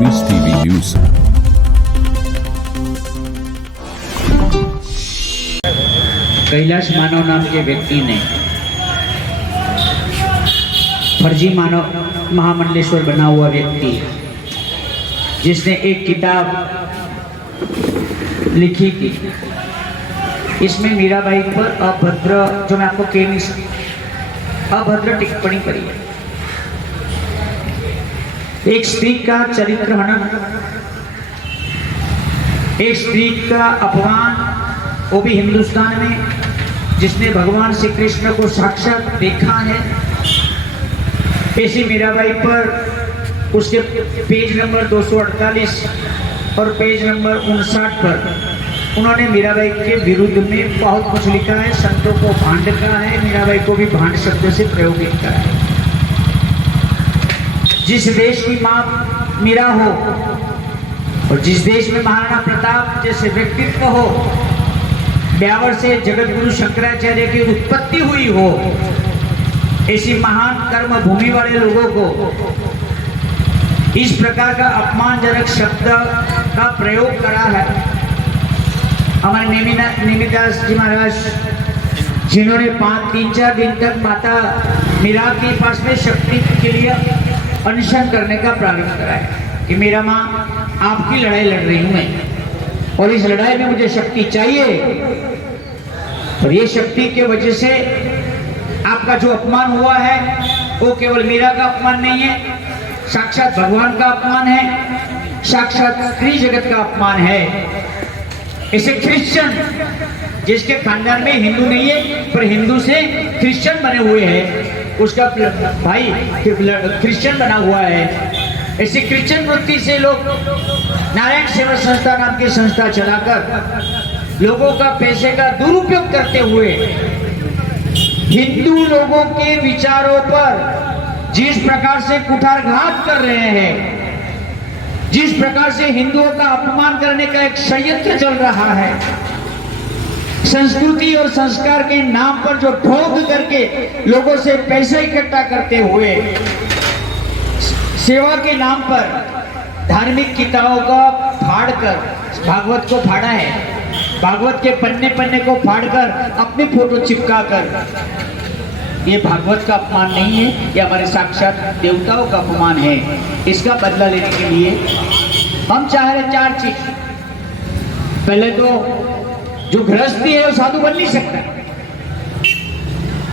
20 TV news. Kailash मानव नाम के व्यक्ति ने फर्जी मानव महामंडलेश्वर बना हुआ व्यक्ति, जिसने एक किताब लिखी थी, इसमें मीराबाई पर अभद्र, जो मैं आपको कह नहीं सकता, अभद्र टिप्पणी करी है। एक स्त्री का चरित्र हनन, एक स्त्री का अपमान, वो भी हिंदुस्तान में, जिसने भगवान श्री कृष्ण को साक्षात देखा है। ऐसी मीराबाई पर उसके पेज नंबर 248 और पेज नंबर 59 पर उन्होंने मीराबाई के विरुद्ध में बहुत कुछ लिखा है। संतों को भांड कहा है, मीराबाई को भी भांड शब्द से प्रयोग किया है। जिस देश की मां मीरा हो और जिस देश में महाराणा प्रताप जैसे व्यक्तित्व हो, ब्यावर से जगत गुरु शंकराचार्य की उत्पत्ति हुई हो, ऐसी महान कर्म भूमि वाले लोगों को इस प्रकार का अपमानजनक शब्द का प्रयोग करा है। हमारे नेमिदास जी महाराज, जिन्होंने 3-4 दिन तक माता मीरा के पास में शक्ति के लिए अनशन करने का प्रारंभ करा है कि मेरा माँ आपकी लड़ाई लड़ रही हूं मैं, और इस लड़ाई में मुझे शक्ति चाहिए, और ये शक्ति के वजह से आपका जो अपमान हुआ है वो केवल मीरा का अपमान नहीं है, साक्षात भगवान का अपमान है, साक्षात स्त्री जगत का अपमान है। इसे क्रिश्चियन, जिसके खानदान में हिंदू नहीं है पर हिंदू से क्रिश्चियन बने हुए हैं, उसका भाई क्रिश्चियन बना हुआ है। ऐसी क्रिश्चियन वृत्ति से लोग नारायण सेवा संस्था नाम की संस्था चलाकर लोगों का पैसे का दुरुपयोग करते हुए हिंदू लोगों के विचारों पर जिस प्रकार से कुठारघात कर रहे हैं, जिस प्रकार से हिंदुओं का अपमान करने का एक षड्यंत्र चल रहा है, संस्कृति और संस्कार के नाम पर जो ठोक करके लोगों से पैसे इकट्ठा करते हुए सेवा के नाम पर धार्मिक किताबों का फाड़कर, भागवत को फाड़ा है, भागवत के पन्ने पन्ने को फाड़कर अपनी फोटो चिपका कर, ये भागवत का अपमान नहीं है, ये हमारे साक्षात देवताओं का अपमान है। इसका बदला लेने के लिए हम चाह रहे 4 चीज। पहले तो जो गृहस्थी है वो साधु बन नहीं सकता।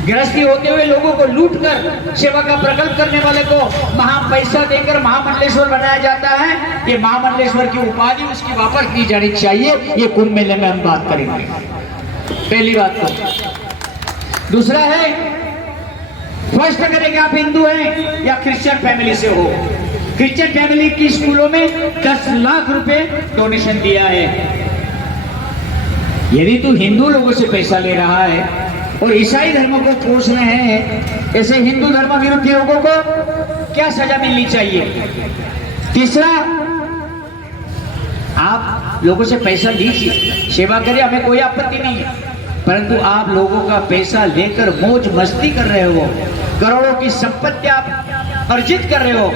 गृहस्थी होते हुए लोगों को लूटकर सेवा का प्रकल्प करने वाले को पैसा देकर महामंडलेश्वर बनाया जाता है। ये महामंडलेश्वर की उपाधि उसकी वापस दी जानी चाहिए। ये कुंभ मेले में हम बात करेंगे, पहली बात तो। दूसरा है, स्पष्ट करें कि आप हिंदू हैं या क्रिश्चियन फैमिली से हो। क्रिश्चियन फैमिली की स्कूलों में 10 लाख रुपए डोनेशन दिया है। यदि तू हिंदू लोगों से पैसा ले रहा है और ईसाई धर्म को पोष रहे हैं, ऐसे हिंदू धर्म विरुद्ध लोगों को क्या सजा मिलनी चाहिए। तीसरा, आप लोगों से पैसा लीजिए, सेवा करिए, हमें कोई आपत्ति नहीं है, परंतु आप लोगों का पैसा लेकर मौज मस्ती कर रहे हो, करोड़ों की संपत्ति आप अर्जित कर रहे हो,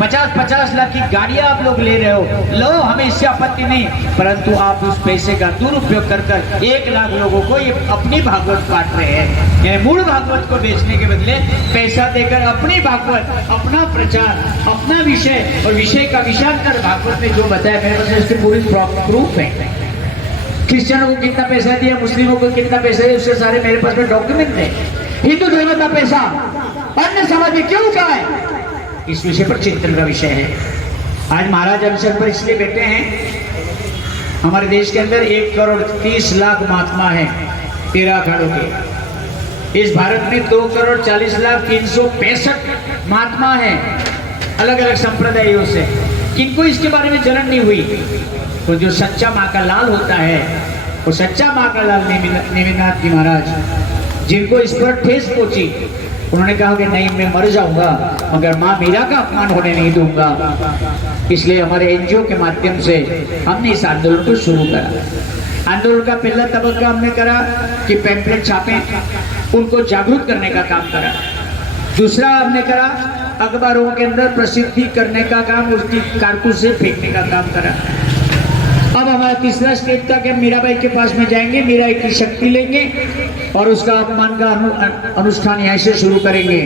50-50 लाख की गाड़ियां आप लोग ले रहे हो, लो, हमें इससे आपत्ति नहीं, परंतु आप उस पैसे का दुरुपयोग कर 1 लाख लोगों को ये अपनी भागवत बांट रहे हैं। यानी मूल भागवत को बेचने के बदले पैसा देकर अपनी भागवत, अपना प्रचार, अपना विषय और विषय का विषयांतर भागवत में जो बताया, मेरे पास इसके पूरी प्रूफ है। क्रिश्चियनों को कितना पैसा दिया, मुस्लिमों को कितना पैसा दिया, उससे सारे मेरे पास में डॉक्यूमेंट है। हिंदू धर्म का पैसा अन्य समाज में क्यों का है, इस विषय पर चिंतन का विषय है। आज महाराज अवसर पर इसलिए बैठे हैं, हमारे देश के अंदर 1 करोड़ 30 लाख महात्मा हैं 13 अखाड़ों के। इस भारत में 2 करोड़ 40 लाख 365 महात्मा हैं अलग अलग संप्रदायों से। किनको इसके बारे में जलन नहीं हुई। तो जो सच्चा माँ का लाल होता है, वो सच्चा माँ का लाल नेमिनाथ जी महाराज, जिनको इस पर ठेस पहुंची, उन्होंने कहा कि नहीं, मैं मर जाऊंगा मगर माँ मीरा का अपमान होने नहीं दूंगा। इसलिए हमारे एनजीओ के माध्यम से हमने इस आंदोलन को शुरू करा। आंदोलन का पहला तबक्का हमने करा कि पैम्पलेट छापे, उनको जागरूक करने का काम करा। दूसरा हमने करा अखबारों के अंदर प्रसिद्धि करने का काम, उसकी कारतूस से फेंकने का काम करा। अब हमारा तीसरा स्टेप था कि मीराबाई के पास में जाएंगे, मीराबाई की शक्ति लेंगे और उसका अपमान का अनुष्ठान यहाँ से शुरू करेंगे।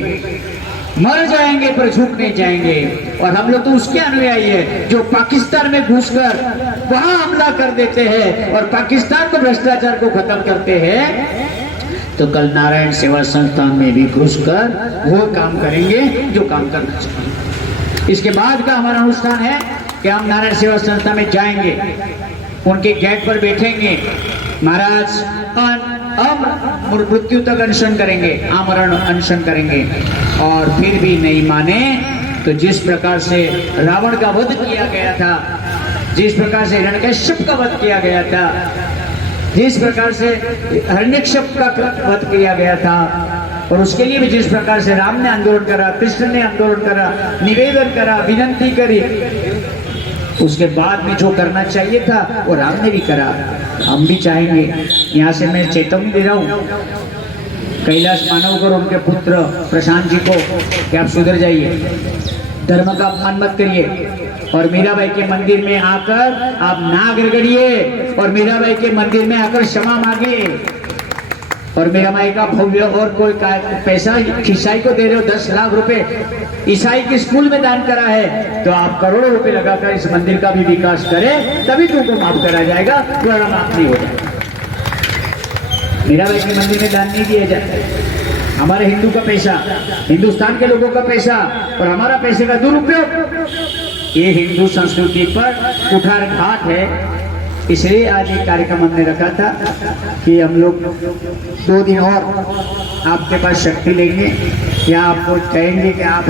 मर जाएंगे पर झुक नहीं जाएंगे। और हम लोग तो उसके अनुयायी है जो पाकिस्तान में घुसकर वहां हमला कर देते हैं और पाकिस्तान को, भ्रष्टाचार को खत्म करते हैं। तो कल नारायण सेवा संस्थान में भी घुसकर वो काम करेंगे जो काम करना चाहिए। इसके बाद का हमारा अनुष्ठान है कि हम नारायण सेवा संस्था में जाएंगे, उनके गेट पर बैठेंगे, महाराज मृत्यु तक अनशन करेंगे, आमरण अनशन करेंगे। और फिर भी नहीं माने तो जिस प्रकार से रावण का वध किया गया था, जिस प्रकार से हिरण्यकश्यप का वध किया गया था, जिस प्रकार से हिरण्यकश्यप का वध किया गया था, और उसके लिए भी जिस प्रकार से राम ने आंदोलन करा, कृष्ण ने आंदोलन करा, निवेदन करा, विनंती करी, उसके बाद में जो करना चाहिए था वो राम ने भी करा। हम भी चाहेंगे, यहाँ से मैं चेतावनी दे रहा हूँ कैलाश मानवकर और उनके पुत्र प्रशांत जी को कि आप सुधर जाइए, धर्म का अपमान मत करिए और मीराबाई के मंदिर में आकर आप नाग रगड़िए और मीराबाई के मंदिर में आकर क्षमा मांगिए। और मीराबाई का भव्य और कोई पैसा ईसाई को दे रहे हो 10 लाख रुपए, ईसाई के स्कूल में दान करा है, तो आप करोड़ों रुपए लगाकर इस मंदिर का भी विकास करें, तभी तुमको माफ करा जाएगा, वरना माफ नहीं हो जाएगा। मीराबाई के मंदिर में दान नहीं दिया जाता। हमारे हिंदू का पैसा, हिंदुस्तान के लोगों का पैसा और हमारा पैसे का दुरुपयोग, ये हिंदू संस्कृति पर कुठारघात है। इसलिए आज एक कार्यक्रम हमने रखा था कि हम लोग 2 दिन और आपके पास शक्ति लेंगे, या आपको कहेंगे कि आप